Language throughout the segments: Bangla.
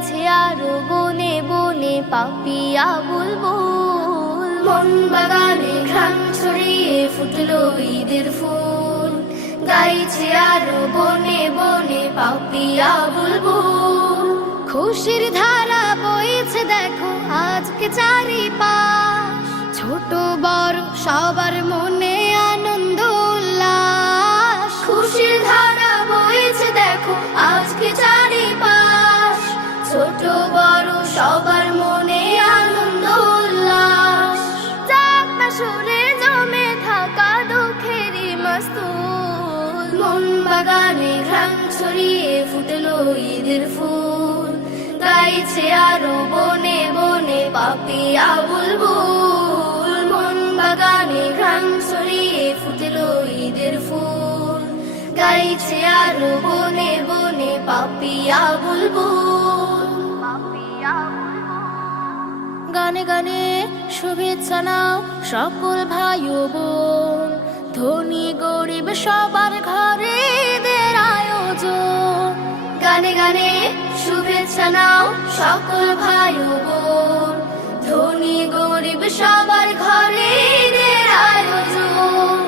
গাইছে আরো বনে বনে পাপিয়া বুলবুল। মন বাগানে ঘ্রাণ ছড়িয়ে ফুটলো ঈদের ফুল, গাইছে আরো বনে বনে পাপিয়া বুলবুল। খুশির ধারা বইছে দেখো আজকে চারিপাশ, ছোট বড় সবার মনে আনন্দ উল্লাস। খুশির ধারা বইছে দেখো আজকে চারিপাশ, ছোট বড় সবার মনে আনন্দ উল্লাস। যাক না সুরে জমে থাকা দুঃখেরই মাস্তুল, মন বাগানে ঘ্রাণ ছড়িয়ে ফুটলো ঈদের ফুল, গাইছে আরো বনে বনে পাপিয়া বুলবুল। মন বাগানে ঘ্রাণ ছড়িয়ে ফুটলো ঈদের ফুল, গাইছে আরো বনে বনে পাপিয়া বুলবুল। গানে গানে শুভেচ্ছা নাও সকল ভাই ও বোন, ধনী গরিব সবার ঘরে ঈদের আয়োজন। গানে গানে শুভেচ্ছা নাও সকল ভাই ও বোন, ধনী গরিব সবার ঘরে ঈদের আয়োজন।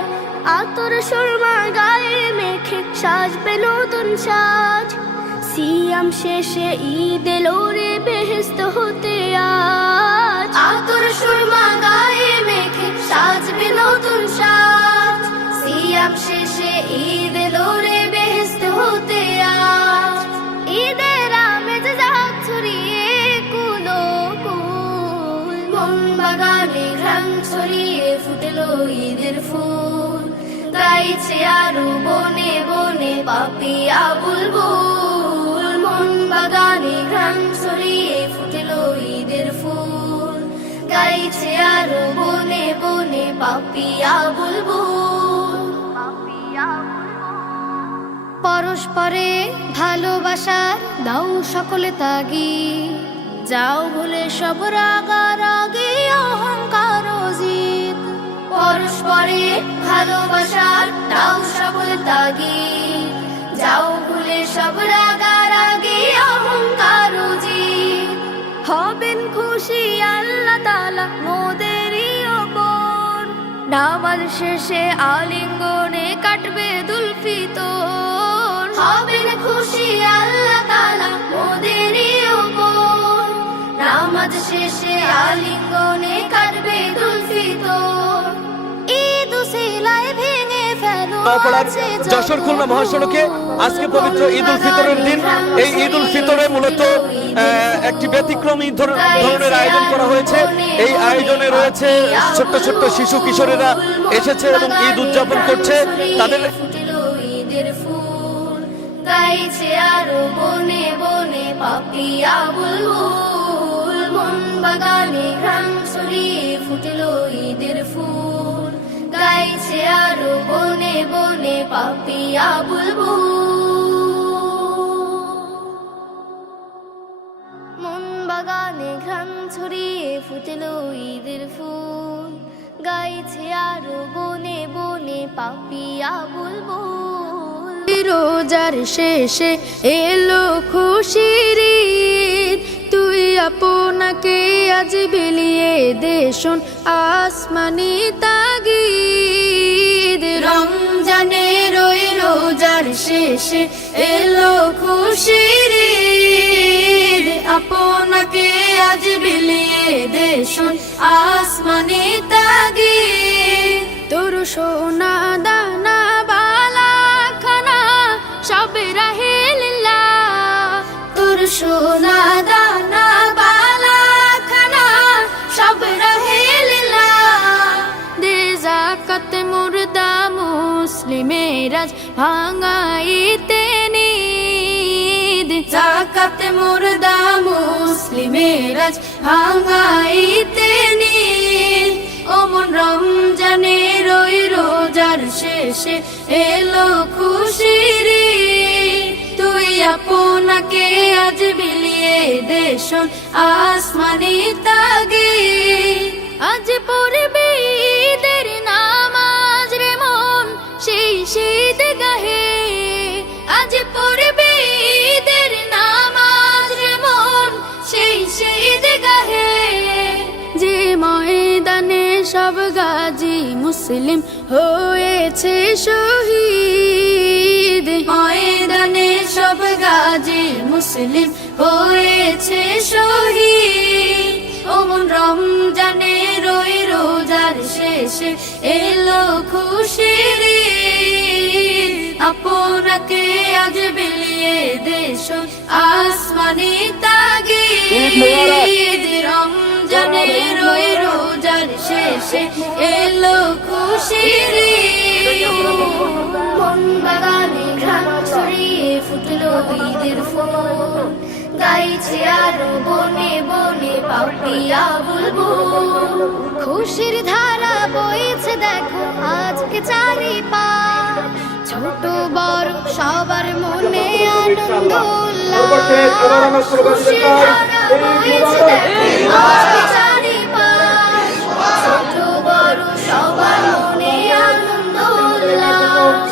আতর সুরমা গায়ে মেখে সাজবে নতুন সাজ, সিয়াম শেষে ঈদ এলো রে বেহেশত হতে আজ। আতর সুরমা গায়ে মেখে সাজবে নতুন সাজ, সিয়াম শেষে ঈদ এলো রে বেহেশত হতে আজ। ঈদের আমেজ যাক ছড়িয়ে কুলো কুল, মন বাগানে ঘ্রাণ ছড়িয়ে ফুটলো ঈদের ফুল, গাইছে আরো বনে বনে পাপিয়া বুলবুল। মন বাগানে ঘ্রাণ ছড়িয়ে ফুটলো ঈদের ফুল, গাইছে আরো বনে বনে পাপিয়া বুলবুল। পরস্পরে ভালোবাসার দাও সকলে তাগি, যাও ভুলে সব রাগারাগি অহংকার ও জিদ। পরস্পরে ভালোবাসার দাও সকলে তাগি, যাও ভুলে সব রাগারাগি অহংকার ও জিদ। হবেন খুশি আল্লাহ তাআলা মোদেরই ওপর, নামাজ শেষে আলিঙ্গনে কাটবে দুল ফিতর। হবেন খুশি আল্লাহ তাআলা মোদেরই ওপর, নামাজ শেষে আলিঙ্গনে কাটবে দুল ফিতর। ঈদ উসিলায় ভেঙে ফেলো যশোর খুলনা মহাসড়কে আজকে পবিত্র ঈদ উল ফিতরের দিন। এই ঈদ উল ফিতরে মূলত একটি ব্যতিক্রমী ধরনের আয়োজন করা হয়েছে। এই আয়োজনে রয়েছে ছোট্ট ছোট্ট শিশু কিশোরেরা এসেছে এবং ঈদ উদযাপন করছে। তাদের ঈদের ফুল, গাইছে আরো বনে বনে পাপিয়া বুলবুল। মন বাগানে ঘ্রাণ ছড়িয়ে ফুটলো ঈদের ফুল, গাইছে আরো বনে বনে পাপিয়া বুলবুল। মন বাগানে ঘ্রাণ ছড়িয়ে ফুটলো ঈদের ফুল, গাইছে আরো বনে বনে পাপিয়া বুলবুল। রোজার শেষে এলো খুশির ঈদ, তুই আপনাকে আজ বিলিয়ে দে শোন আসমানি তাগিদ। রমজানের ওই রোজার শেষে এলো খুশির ঈদ, আপনাকে আজ বিলিয়ে দে শোন আসমানি তাগিদ। তোর সোনা দানা বালা খানা সব রাহে লিল্লাহ, তোর সোনা দানা বালা খানা সব রাহে লিল্লাহ। দে যাকাত মুর্দা মুসলিমের আজ ভাঙাইতে নিদ, যাকাত মুর্দা মুসলিমের আজ ভাঙাইতে নিদ। ওমন রমজানের ওই রোজার শেষে এলো খুশির ঈদ, তুই আপনাকে আজ বিলিয়ে দে শোন আসমানি তাগিদ। আজ পড়বে ঈদের নামাজ রে মন সেই শীত গাহে, আজ পড়বে ঈদের নামাজ রে মন মুসলিম হয়েছে শহীদ ময়দানে সব গাজী মুসলিম হয়েছে শহীদ ওমন রমজানে রই রোজার শেষে এলো খুশির ঈদ আপনাকে আজ বিলিয়ে দেশ আসমানি তাগিদ রমজানে রই রোজার শেষে এলো খুশির ঈদ মন বাগানে ঘ্রাণ ছড়িয়ে ফুটলো ঈদের ফুল গাইছে আরো বনে বনে পাপিয়া বুলবুল খুশির ধারা বইছে দেখো আজকে চারিপাশ ছোট বড় সবার মনে আনন্দ উল্লাস খুশির ধারা বইছে দেখো আজকে চারিপাশ ছোট বড় সবার মনে আনন্দ উল্লাস